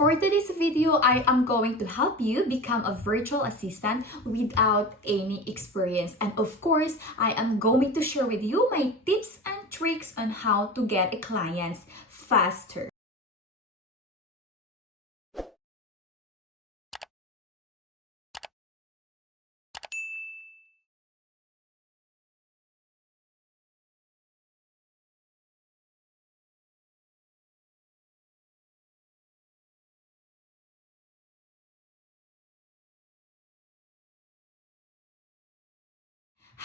For today's video, I am going to help you become a virtual assistant without any experience. And of course, I am going to share with you my tips and tricks on how to get a clients faster.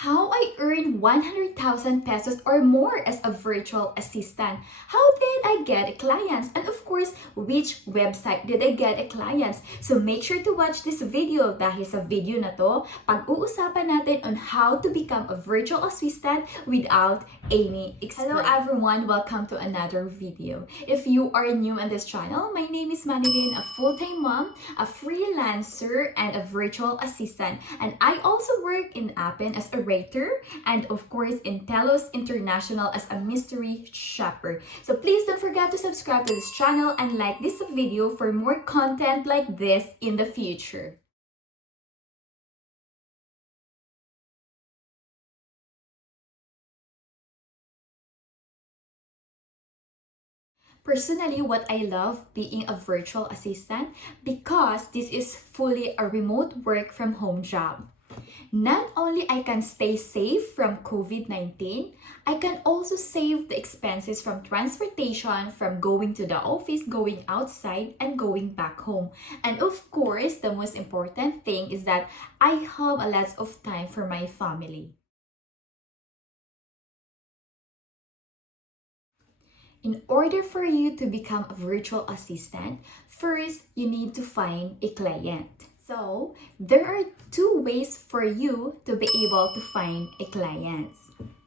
How I earned 100,000 pesos or more as a virtual assistant. How did I get clients? And of course, which website did I get clients? So make sure to watch this video dahil sa video na to, pag-uusapan natin on how to become a virtual assistant without any experience. Hello everyone, welcome to another video. If you are new on this channel, my name is Manilyn, a full-time mom, a freelancer, and a virtual assistant. And I also work in Appen as a rater, and of course in Telos International as a mystery shopper. So please don't forget to subscribe to this channel and like this video for more content like this in the future. Personally, what I love being a virtual assistant because this is fully a remote work from home job. Not only I can stay safe from COVID-19, I can also save the expenses from transportation, from going to the office, going outside, and going back home. And of course, the most important thing is that I have a lot of time for my family. In order for you to become a virtual assistant, first, you need to find a client. So, there are two ways for you to be able to find a client.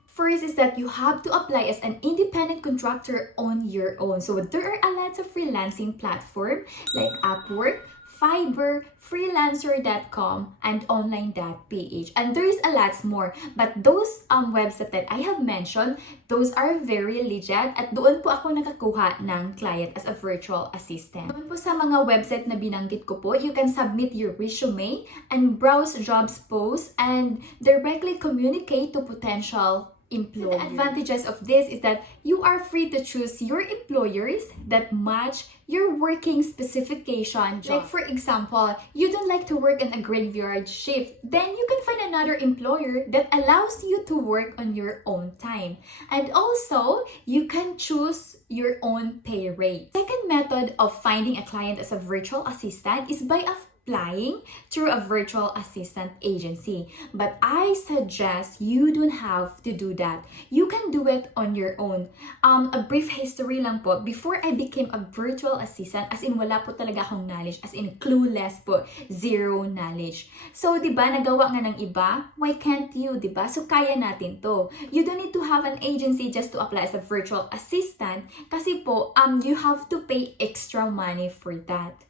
First is that you have to apply as an independent contractor on your own. So, there are a lot of freelancing platforms like Upwork, Fiverr, freelancer.com, and online.ph. And there is a lot more. But those websites that I have mentioned, those are very legit at doon po ako nakakuha ng client as a virtual assistant. Doon po sa mga website na binanggit ko po, you can submit your resume and browse jobs posts and directly communicate to potential employer. The advantages of this is that you are free to choose your employers that match your working specification job. Like for example, you don't like to work in a graveyard shift, then you can find another employer that allows you to work on your own time. And also, you can choose your own pay rate. Second method of finding a client as a virtual assistant is by applying through a virtual assistant agency. But I suggest you don't have to do that. You can do it on your own. A brief history lang po. Before I became a virtual assistant, as in wala po talaga akong knowledge, as in clueless po, zero knowledge. So, di ba, nagawa nga ng iba? Why can't you, di ba? So, kaya natin to. You don't need to have an agency just to apply as a virtual assistant kasi po, you have to pay extra money for that.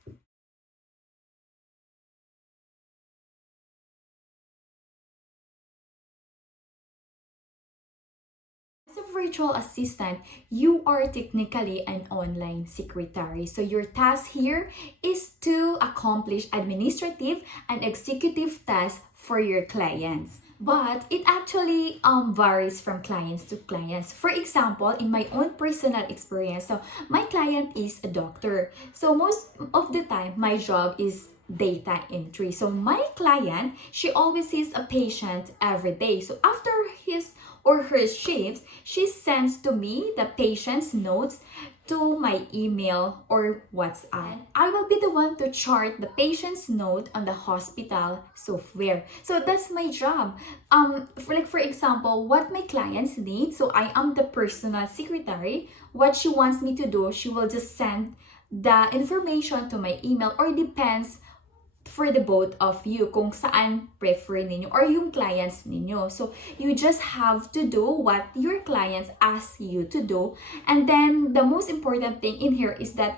As a virtual assistant, you are technically an online secretary. So your task here is to accomplish administrative and executive tasks for your clients. But it actually varies from clients to clients. For example, in my own personal experience, so my client is a doctor. So most of the time, my job is data entry. So my client, she always sees a patient every day. So after his or her shifts, she sends to me the patient's notes to my email or WhatsApp. I will be the one to chart the patient's note on the hospital software. So that's my job. For example, what my clients need, so I am the personal secretary. What she wants me to do, she will just send the information to my email or depends for the both of you kung saan prefer ninyo or yung clients ninyo. So, you just have to do what your clients ask you to do. And then, the most important thing in here is that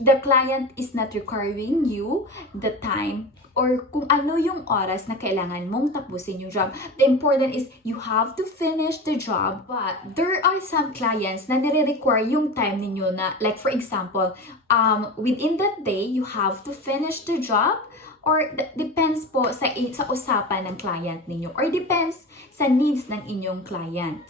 the client is not requiring you the time or kung ano yung oras na kailangan mong tapusin yung job. The important is you have to finish the job. But there are some clients na nire-require yung time ninyo na, like for example, within that day, you have to finish the job. Or depends po sa usapan ng client ninyo or depends sa needs ng inyong client.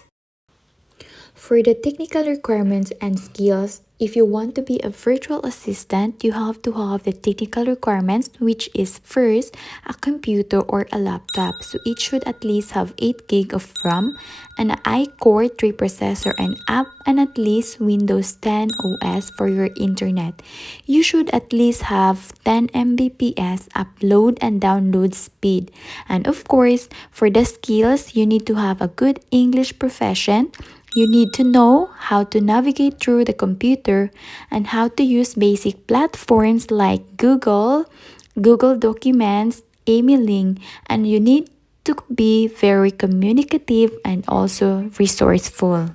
For the technical requirements and skills, if you want to be a virtual assistant, you have to have the technical requirements, which is first, a computer or a laptop. So it should at least have 8 GB of RAM, an i-Core 3 processor and app, and at least Windows 10 OS for your internet. You should at least have 10 Mbps upload and download speed. And of course, for the skills, you need to have a good English proficient. You need to know how to navigate through the computer and how to use basic platforms like Google Documents, emailing, and you need to be very communicative and also resourceful.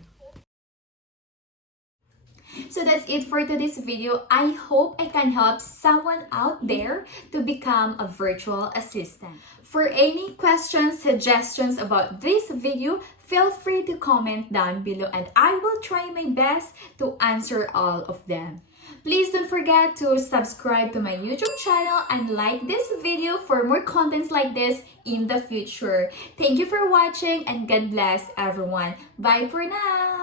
So that's it for today's video. I hope I can help someone out there to become a virtual assistant. For any questions, suggestions about this video, feel free to comment down below and I will try my best to answer all of them. Please don't forget to subscribe to my YouTube channel and like this video for more contents like this in the future. Thank you for watching and God bless everyone. Bye for now!